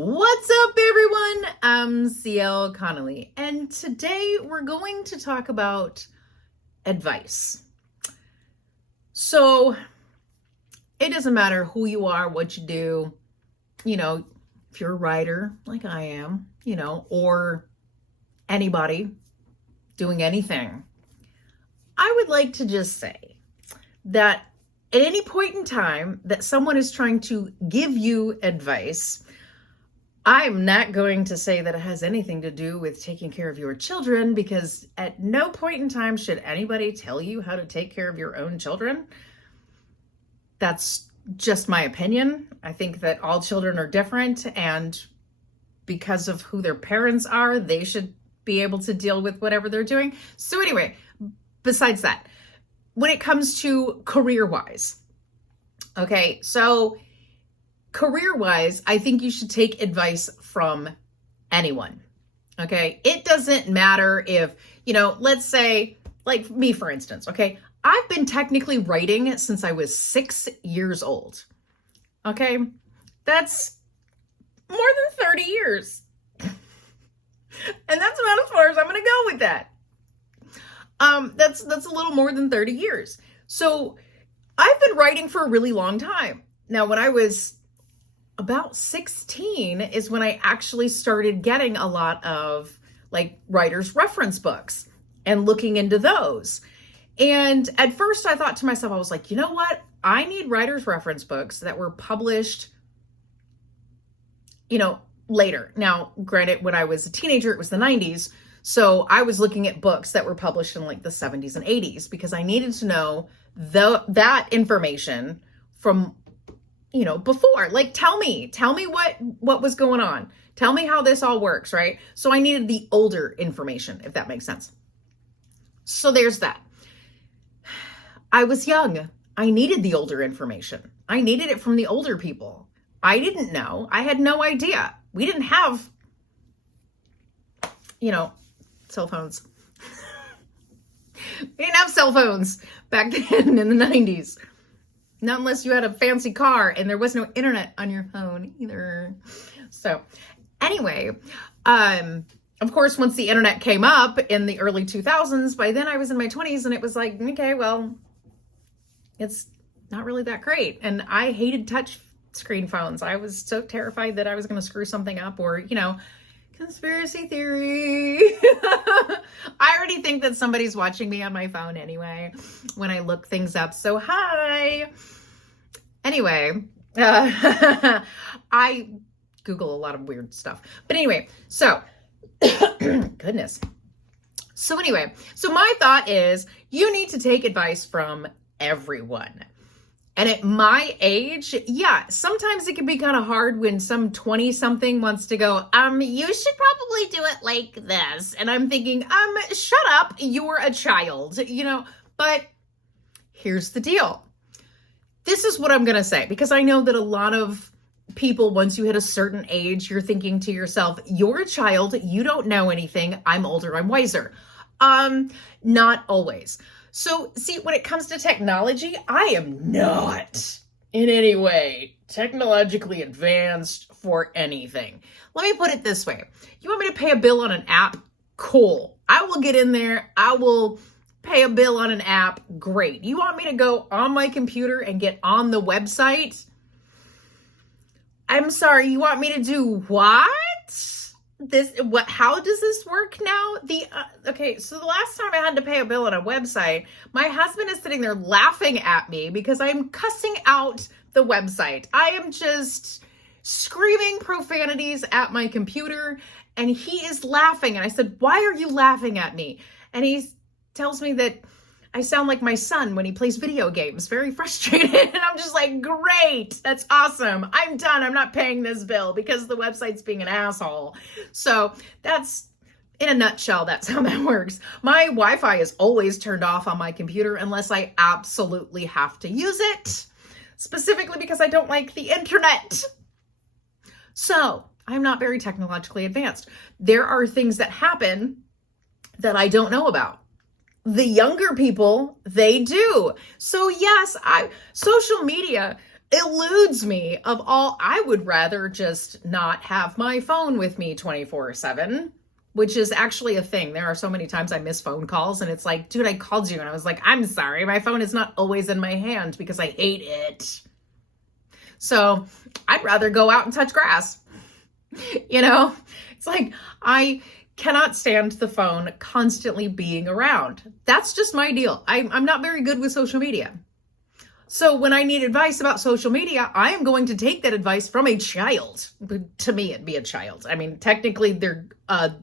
What's up, everyone? I'm CL Connolly, and today we're going to talk about advice. So, it doesn't matter who you are, what you do, if you're a writer like I am, or anybody doing anything. I would like to just say that at any point in time that someone is trying to give you advice, I'm not going to say that it has anything to do with taking care of your children, because at no point in time should anybody tell you how to take care of your own children. That's just my opinion. I think that all children are different, and because of who their parents are, they should be able to deal with whatever they're doing. So anyway, besides that, when it comes to career-wise, okay, so career-wise, I think you should take advice from anyone, okay? It doesn't matter if, let's say, like me, for instance, okay? I've been technically writing since I was 6 years old, okay? That's more than 30 years. And that's about as far as I'm going to go with that. That's a little more than 30 years. So I've been writing for a really long time. Now, when I was about 16 is when I actually started getting a lot of like writer's reference books and looking into those. And at first I thought to myself, I was like, you know what? I need writer's reference books that were published, later. Now, granted, when I was a teenager, it was the 90s. So I was looking at books that were published in like the 70s and 80s because I needed to know that information from before. Like, tell me what was going on. Tell me how this all works, right? So I needed the older information, if that makes sense. So there's that. I was young. I needed the older information. I needed it from the older people. I didn't know. I had no idea. We didn't have, cell phones. We didn't have cell phones back then in the 90s. Not unless you had a fancy car and there was no internet on your phone either. So anyway, of course, once the internet came up in the early 2000s, by then I was in my 20s and it was like, okay, well, it's not really that great. And I hated touch screen phones. I was so terrified that I was going to screw something up or, conspiracy theory. I already think that somebody's watching me on my phone anyway when I look things up. So hi. Anyway, I Google a lot of weird stuff. But anyway, so goodness. So anyway, so my thought is you need to take advice from everyone. And at my age, yeah, sometimes it can be kind of hard when some 20-something wants to go, you should probably do it like this. And I'm thinking, shut up, you're a child, But here's the deal. This is what I'm going to say, because I know that a lot of people, once you hit a certain age, you're thinking to yourself, you're a child, you don't know anything, I'm older, I'm wiser. Not always. So, see, when it comes to technology, I am not in any way technologically advanced for anything. Let me put it this way. You want me to pay a bill on an app? Cool. I will get in there. I will pay a bill on an app. Great. You want me to go on my computer and get on the website? I'm sorry, you want me to do what? How does this work now? Okay, so the last time I had to pay a bill on a website, my husband is sitting there laughing at me because I'm cussing out the website. I am just screaming profanities at my computer and he is laughing. And I said, why are you laughing at me? And he tells me that I sound like my son when he plays video games, very frustrated. And I'm just like, great, that's awesome. I'm done. I'm not paying this bill because the website's being an asshole. So that's, in a nutshell, that's how that works. My Wi-Fi is always turned off on my computer unless I absolutely have to use it, specifically because I don't like the internet. So I'm not very technologically advanced. There are things that happen that I don't know about. The younger people, they do. So yes, social media eludes me of all. I would rather just not have my phone with me 24/7, which is actually a thing. There are so many times I miss phone calls and it's like, dude, I called you and I was like, I'm sorry, my phone is not always in my hand because I hate it. So I'd rather go out and touch grass. It's like, I cannot stand the phone constantly being around. That's just my deal. I'm not very good with social media. So when I need advice about social media, I am going to take that advice from a child. To me, it'd be a child. I mean, technically they're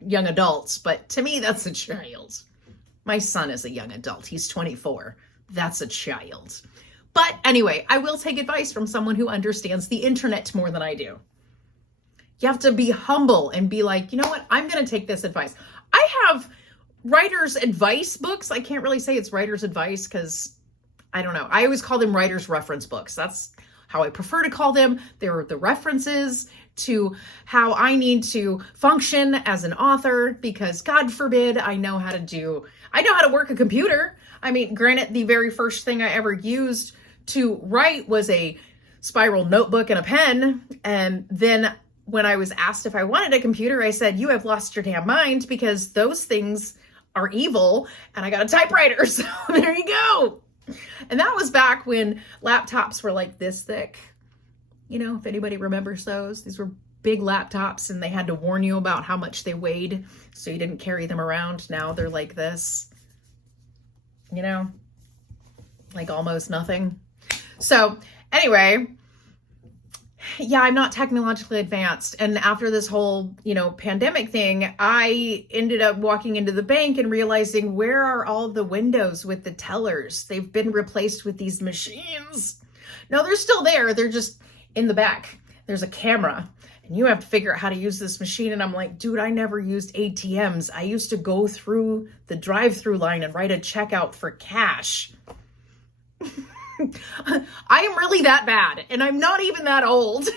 young adults, but to me, that's a child. My son is a young adult. He's 24. That's a child. But anyway, I will take advice from someone who understands the internet more than I do. You have to be humble and be like, you know what? I'm going to take this advice. I have writer's advice books. I can't really say it's writer's advice because I don't know. I always call them writer's reference books. That's how I prefer to call them. They're the references to how I need to function as an author because God forbid I know how to work a computer. I mean, granted, the very first thing I ever used to write was a spiral notebook and a pen. And then when I was asked if I wanted a computer, I said, you have lost your damn mind because those things are evil and I got a typewriter. So there you go. And that was back when laptops were like this thick. If anybody remembers those, these were big laptops and they had to warn you about how much they weighed so you didn't carry them around. Now they're like this, like almost nothing. So anyway, yeah, I'm not technologically advanced. And after this whole, pandemic thing, I ended up walking into the bank and realizing, where are all the windows with the tellers? They've been replaced with these machines. No, they're still there. They're just in the back. There's a camera and you have to figure out how to use this machine. And I'm like, dude, I never used ATMs. I used to go through the drive-through line and write a check out for cash. I am really that bad, and I'm not even that old.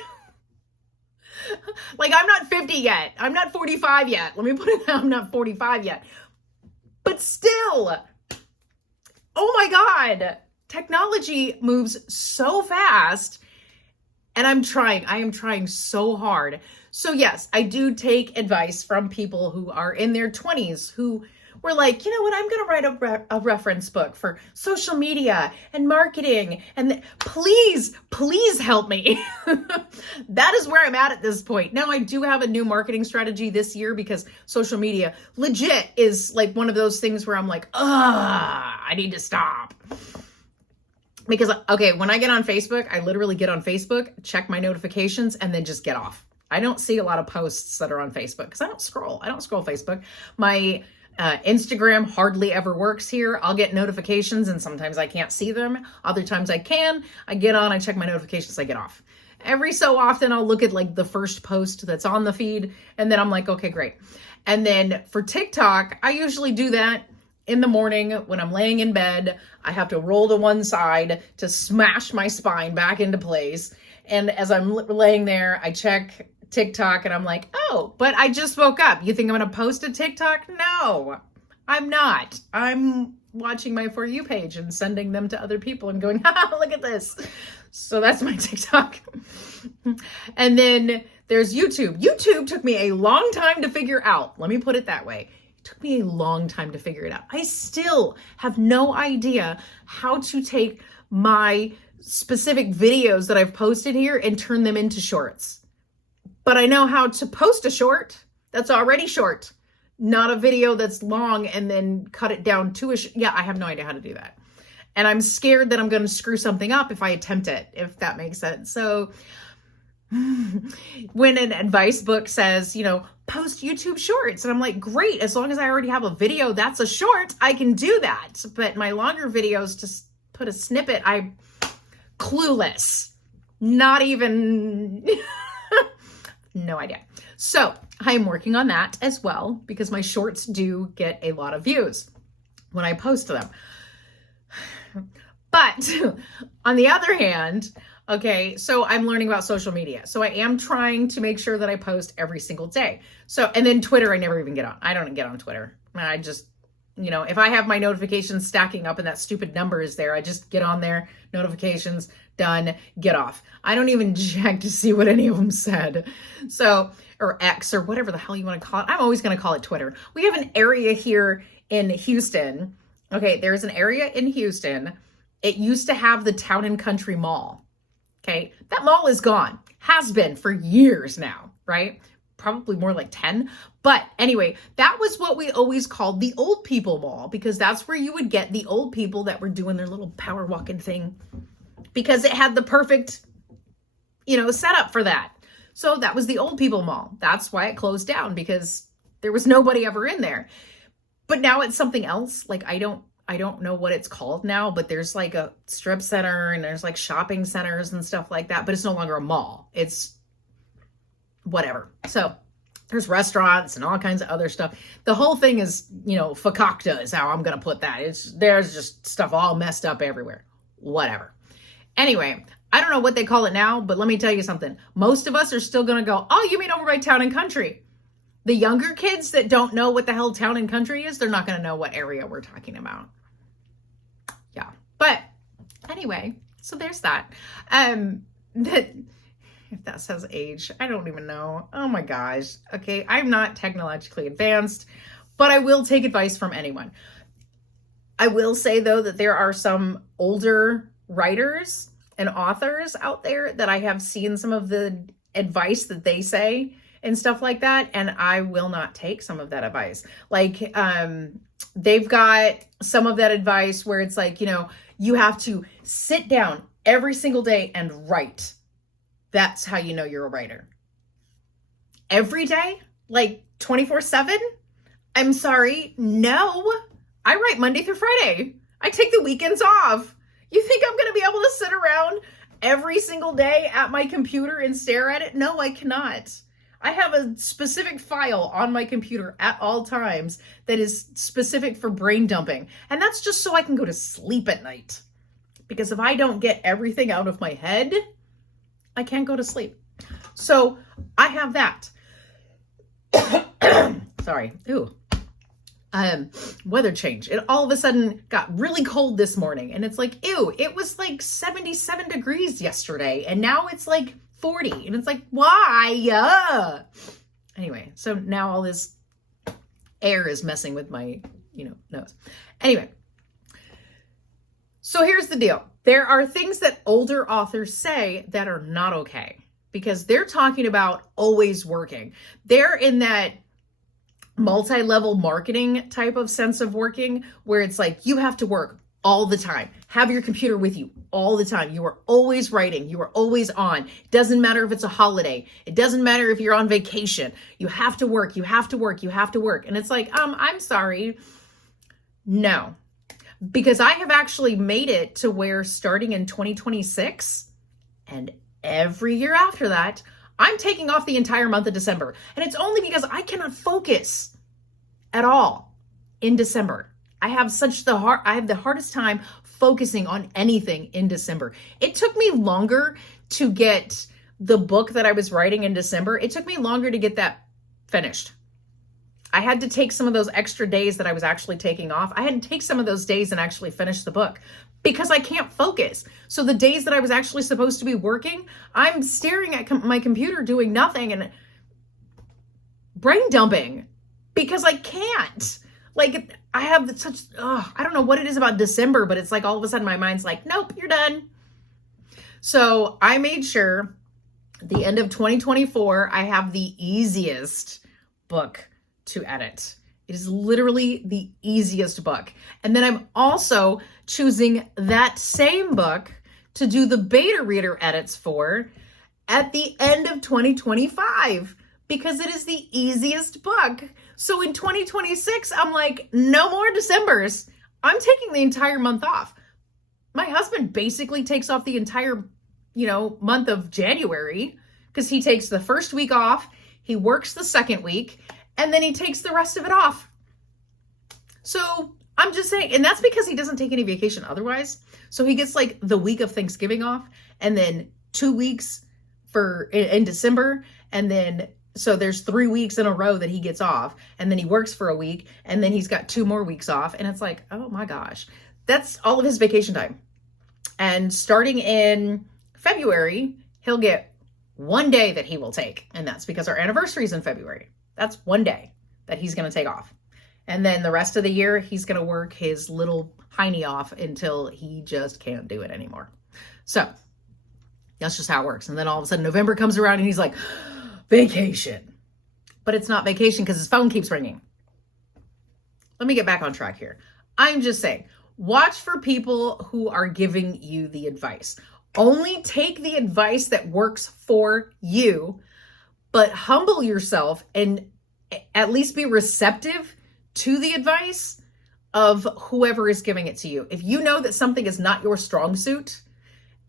Like, I'm not 50 yet. I'm not 45 yet. Let me put it down. I'm not 45 yet. But still, oh my God, technology moves so fast, and I am trying so hard. So yes, I do take advice from people who are in their 20s who were like, you know what, I'm going to write a reference book for social media and marketing. And please help me. That is where I'm at this point. Now, I do have a new marketing strategy this year because social media legit is like one of those things where I'm like, I need to stop. Because, okay, when I get on Facebook, I literally get on Facebook, check my notifications, and then just get off. I don't see a lot of posts that are on Facebook because I don't scroll Facebook. My Instagram hardly ever works here. I'll get notifications and sometimes I can't see them. Other times I can. I get on, I check my notifications, I get off. Every so often I'll look at like the first post that's on the feed and then I'm like, okay, great. And then for TikTok, I usually do that in the morning when I'm laying in bed. I have to roll to one side to smash my spine back into place. And as I'm laying there, I check TikTok and I'm like, oh, but I just woke up. You think I'm going to post a TikTok? No, I'm not. I'm watching my For You page and sending them to other people and going, look at this. So that's my TikTok. And then there's YouTube. YouTube took me a long time to figure out. Let me put it that way. It took me a long time to figure it out. I still have no idea how to take my specific videos that I've posted here and turn them into shorts. But I know how to post a short that's already short, not a video that's long and then cut it down to yeah, I have no idea how to do that. And I'm scared that I'm going to screw something up if I attempt it, if that makes sense. So when an advice book says, post YouTube shorts, and I'm like, great, as long as I already have a video that's a short, I can do that. But my longer videos, just put a snippet, I'm clueless. Not even... No idea. So I'm working on that as well because my shorts do get a lot of views when I post them. But on the other hand, okay, so I'm learning about social media. So I am trying to make sure that I post every single day. So, and then Twitter, I never even get on. I don't get on Twitter. You know, if I have my notifications stacking up and that stupid number is there, I just get on there, notifications, done, get off. I don't even check to see what any of them said. So, or X or whatever the hell you want to call it. I'm always going to call it Twitter. We have an area here in Houston. Okay, there's an area in Houston. It used to have the Town and Country Mall. Okay, that mall is gone. Has been for years now, right? Probably more like 10. But anyway, that was what we always called the old people mall, because that's where you would get the old people that were doing their little power walking thing, because it had the perfect, setup for that. So that was the old people mall. That's why it closed down, because there was nobody ever in there. But now it's something else. Like, I don't know what it's called now, but there's like a strip center and there's like shopping centers and stuff like that, but it's no longer a mall. It's whatever. So there's restaurants and all kinds of other stuff. The whole thing is, fakakta is how I'm going to put that. There's just stuff all messed up everywhere. Whatever. Anyway, I don't know what they call it now, but let me tell you something. Most of us are still going to go, oh, you mean over by Town and Country? The younger kids that don't know what the hell Town and Country is, they're not going to know what area we're talking about. Yeah. But anyway, so there's that. If that says age, I don't even know. Oh my gosh. Okay, I'm not technologically advanced, but I will take advice from anyone. I will say, though, that there are some older writers and authors out there that I have seen some of the advice that they say and stuff like that, and I will not take some of that advice. Like, they've got some of that advice where it's like, you have to sit down every single day and write. That's how you know you're a writer. Every day? Like 24/7? I'm sorry. No. I write Monday through Friday. I take the weekends off. You think I'm going to be able to sit around every single day at my computer and stare at it? No, I cannot. I have a specific file on my computer at all times that is specific for brain dumping. And that's just so I can go to sleep at night. Because if I don't get everything out of my head, I can't go to sleep. So I have that. Sorry. Ooh. Weather change. It all of a sudden got really cold this morning. And it's like, ew, it was like 77 degrees yesterday. And now it's like 40. And it's like, why? Anyway, so now all this air is messing with my, nose. Anyway. So here's the deal. There are things that older authors say that are not okay, because they're talking about always working. They're in that multi-level marketing type of sense of working, where it's like, you have to work all the time. Have your computer with you all the time. You are always writing. You are always on. It doesn't matter if it's a holiday. It doesn't matter if you're on vacation. You have to work. You have to work. You have to work. And it's like, I'm sorry. No. Because I have actually made it to where, starting in 2026 and every year after that, I'm taking off the entire month of December. And it's only because I cannot focus at all in December. I have the hardest time focusing on anything in December. It took me longer to get the book that I was writing in December. It took me longer to get that finished. I had to take some of those extra days that I was actually taking off. I had to take some of those days and actually finish the book, because I can't focus. So the days that I was actually supposed to be working, I'm staring at my computer doing nothing and brain dumping, because I can't. Like, I have such, I don't know what it is about December, but it's like all of a sudden my mind's like, nope, you're done. So I made sure at the end of 2024, I have the easiest book to edit. It is literally the easiest book. And then I'm also choosing that same book to do the beta reader edits for at the end of 2025, because it is the easiest book. So in 2026, I'm like, no more Decembers. I'm taking the entire month off. My husband basically takes off the entire, month of January, because he takes the first week off, he works the second week, and then he takes the rest of it off. So I'm just saying, and that's because he doesn't take any vacation otherwise. So he gets like the week of Thanksgiving off, and then 2 weeks in December, and then So there's 3 weeks in a row that he gets off, and then he works for a week, and then he's got 2 more weeks off. And it's like, oh my gosh, that's all of his vacation time. And starting in February, he'll get 1 day that he will take. And that's because our anniversary is in February. That's 1 day that he's going to take off. And then the rest of the year, he's going to work his little hiney off until he just can't do it anymore. So that's just how it works. And then all of a sudden November comes around and he's like, vacation. But it's not vacation because his phone keeps ringing. Let me get back on track here. I'm just saying, watch for people who are giving you the advice. Only take the advice that works for you, but humble yourself and at least be receptive to the advice of whoever is giving it to you. If you know that something is not your strong suit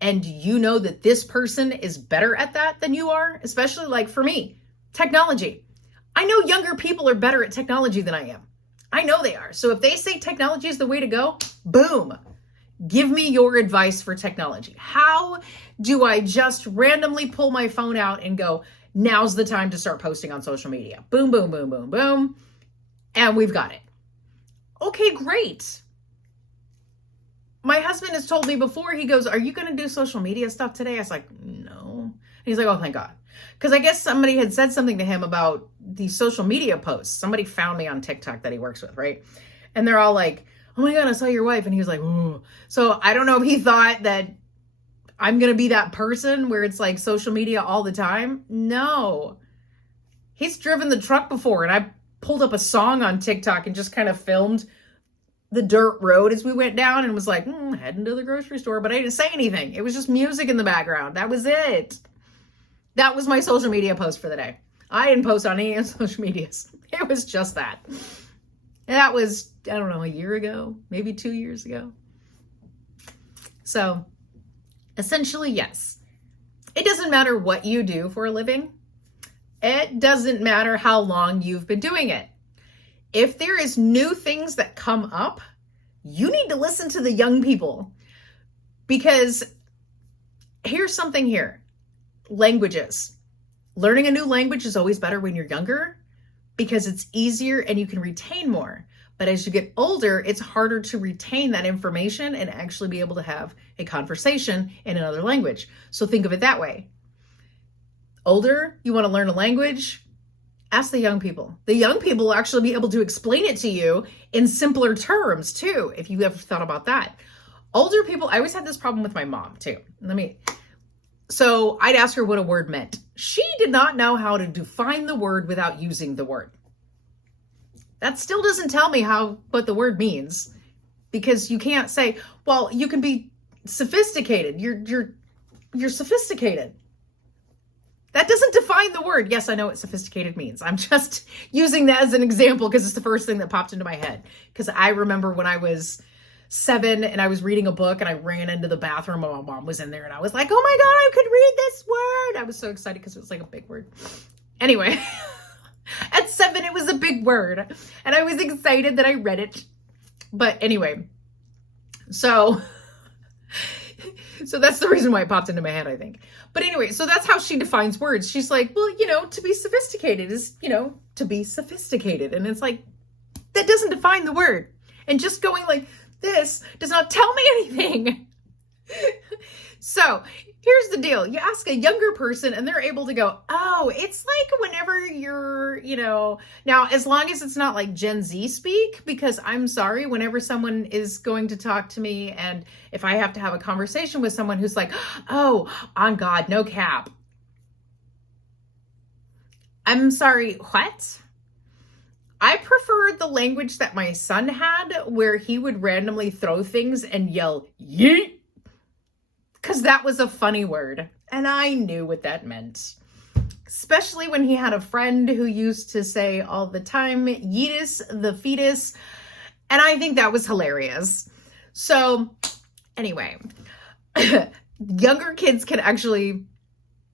and you know that this person is better at that than you are, especially like for me, technology. I know younger people are better at technology than I am. I know they are. So if they say technology is the way to go, boom, give me your advice for technology. How do I just randomly pull my phone out and go, now's the time to start posting on social media? Boom, boom, boom, boom, boom. And we've got it. Okay, great. My husband has told me before, he goes, are you going to do social media stuff today? I was like, no. And he's like, oh, thank God. Because I guess somebody had said something to him about the social media posts. Somebody found me on TikTok that he works with, right? And they're all like, oh my God, I saw your wife. And he was like, ooh. So I don't know if he thought that I'm going to be that person where it's like social media all the time. No. He's driven the truck before, and I pulled up a song on TikTok and just kind of filmed the dirt road as we went down and was like, heading to the grocery store, but I didn't say anything. It was just music in the background. That was it. That was my social media post for the day. I didn't post on any social medias. It was just that. And that was, I don't know, a year ago, maybe 2 years ago. So essentially, yes. It doesn't matter what you do for a living. It doesn't matter how long you've been doing it. If there is new things that come up, you need to listen to the young people. Because here's something here. Languages. Learning a new language is always better when you're younger because it's easier and you can retain more. But as you get older, it's harder to retain that information and actually be able to have a conversation in another language. So think of it that way. Older, you want to learn a language? Ask the young people. The young people will actually be able to explain it to you in simpler terms too, if you ever thought about that. Older people, I always had this problem with my mom too. So I'd ask her what a word meant. She did not know how to define the word without using the word. That still doesn't tell me what the word means, because you can't say, well, you can be sophisticated. You're sophisticated. That doesn't define the word. Yes, I know what sophisticated means. I'm just using that as an example because it's the first thing that popped into my head. Because I remember when I was 7 and I was reading a book and I ran into the bathroom and my mom was in there and I was like, oh my God, I could read this word. I was so excited because it was like a big word. Anyway, at 7, it was a big word and I was excited that I read it. But anyway, so that's the reason why it popped into my head, I think. But anyway, so that's how she defines words. She's like, well, to be sophisticated is, to be sophisticated. And it's like, that doesn't define the word. And just going like this does not tell me anything. So here's the deal. You ask a younger person and they're able to go, oh, it's like whenever you're, now as long as it's not like Gen Z speak, because I'm sorry, whenever someone is going to talk to me and if I have to have a conversation with someone who's like, oh, on God, no cap. I'm sorry, what? I prefer the language that my son had where he would randomly throw things and yell, yeet. Because that was a funny word, and I knew what that meant. Especially when he had a friend who used to say all the time, yeetus, the fetus, and I think that was hilarious. So, anyway, younger kids can actually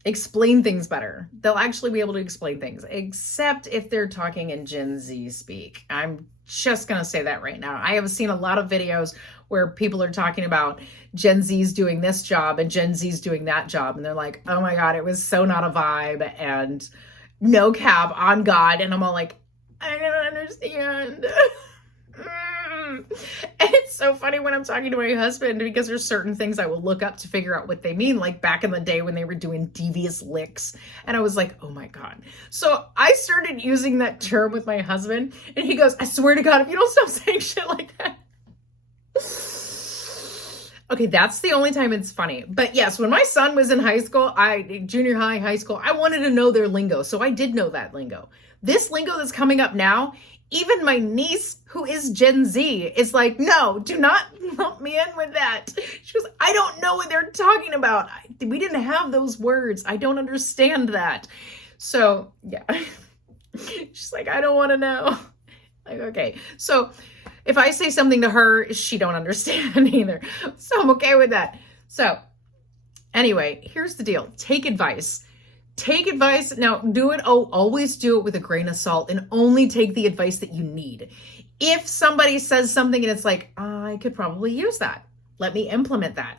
explain things better. They'll actually be able to explain things, except if they're talking in Gen Z speak. I'm just going to say that right now. I have seen a lot of videos where people are talking about Gen Z's doing this job and Gen Z's doing that job. And they're like, oh my God, it was so not a vibe. And no cap, on God. And I'm all like, I don't understand. And it's so funny when I'm talking to my husband, because there's certain things I will look up to figure out what they mean, like back in the day when they were doing devious licks. And I was like, oh my God. So I started using that term with my husband, and he goes, I swear to God, if you don't stop saying shit like that. Okay, that's the only time it's funny. But yes, when my son was in high school, junior high, high school, I wanted to know their lingo. So I did know that lingo. This lingo that's coming up now, even my niece, who is Gen Z, is like, no, do not lump me in with that. She goes, I don't know what they're talking about. We didn't have those words. I don't understand that. So yeah, she's like, I don't want to know. Like, okay. So if I say something to her, she don't understand either. So I'm okay with that. So anyway, here's the deal. Take advice. Take advice. Now do it. Oh, always do it with a grain of salt, and only take the advice that you need. If somebody says something and it's like, I could probably use that, let me implement that.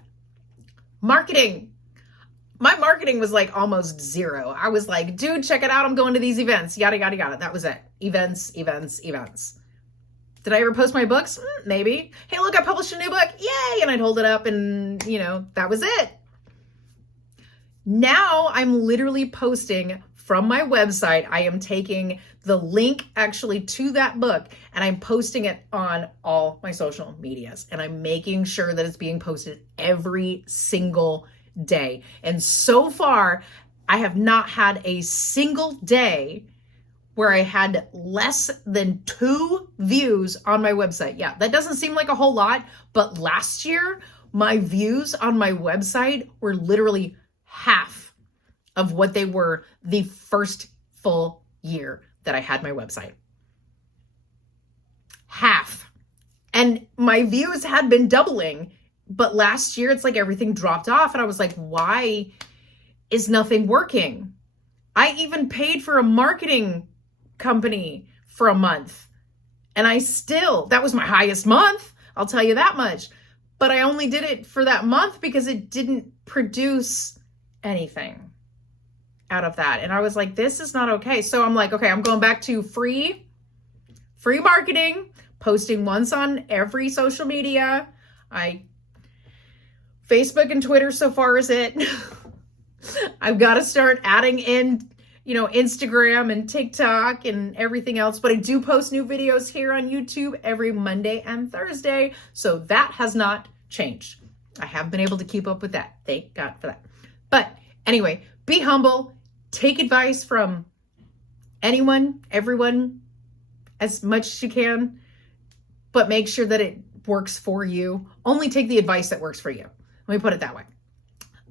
Marketing. My marketing was like almost zero. I was like, dude, check it out. I'm going to these events. Yada, yada, yada. That was it. Events. Did I ever post my books? Maybe. Hey, look, I published a new book. Yay. And I'd hold it up and, that was it. Now I'm literally posting from my website. I am taking the link actually to that book, and I'm posting it on all my social medias, and I'm making sure that it's being posted every single day. And so far, I have not had a single day where I had less than 2 views on my website. Yeah, that doesn't seem like a whole lot, but last year, my views on my website were literally half of what they were the first full year that I had my website. Half. And my views had been doubling, but last year it's like everything dropped off, and I was like, why is nothing working? I even paid for a marketing company for a month, and that was my highest month, I'll tell you that much. But I only did it for that month because it didn't produce anything out of that. And I was like, this is not okay. So I'm like, okay, I'm going back to free marketing, posting once on every social media. Facebook and Twitter so far is it. I've got to start adding in, Instagram and TikTok and everything else. But I do post new videos here on YouTube every Monday and Thursday. So that has not changed. I have been able to keep up with that. Thank God for that. But anyway, be humble, take advice from anyone, everyone, as much as you can, but make sure that it works for you. Only take the advice that works for you. Let me put it that way.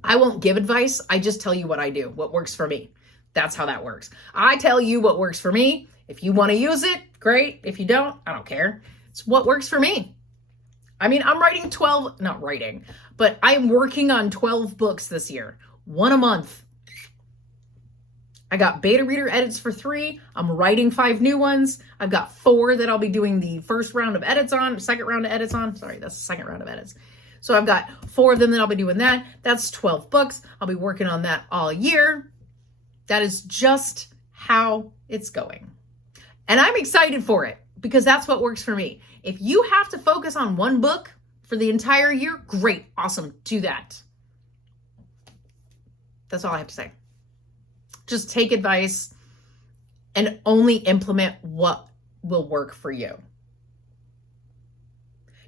I won't give advice. I just tell you what I do, what works for me. That's how that works. I tell you what works for me. If you want to use it, great. If you don't, I don't care. It's what works for me. I mean, I'm but I'm working on 12 books this year, 1 a month. I got beta reader edits for 3. I'm writing 5 new ones. I've got 4 that I'll be doing the second round of edits on. Sorry, that's the second round of edits. So I've got 4 of them that I'll be doing that. That's 12 books. I'll be working on that all year. That is just how it's going. And I'm excited for it because that's what works for me. If you have to focus on 1 book for the entire year, great, awesome, do that. That's all I have to say. Just take advice and only implement what will work for you.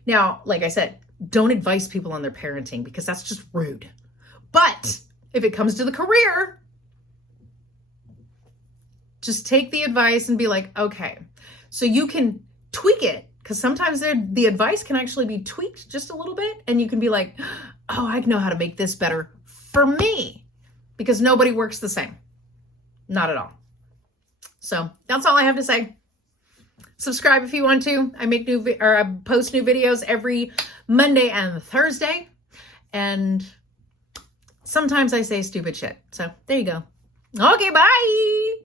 Now, like I said, don't advise people on their parenting because that's just rude. But if it comes to the career, just take the advice and be like, okay, so you can tweak it, because sometimes the advice can actually be tweaked just a little bit, and you can be like, oh, I know how to make this better for me, because nobody works the same. Not at all. So that's all I have to say. Subscribe if you want to. I post new videos every Monday and Thursday, and sometimes I say stupid shit. So there you go. Okay, bye.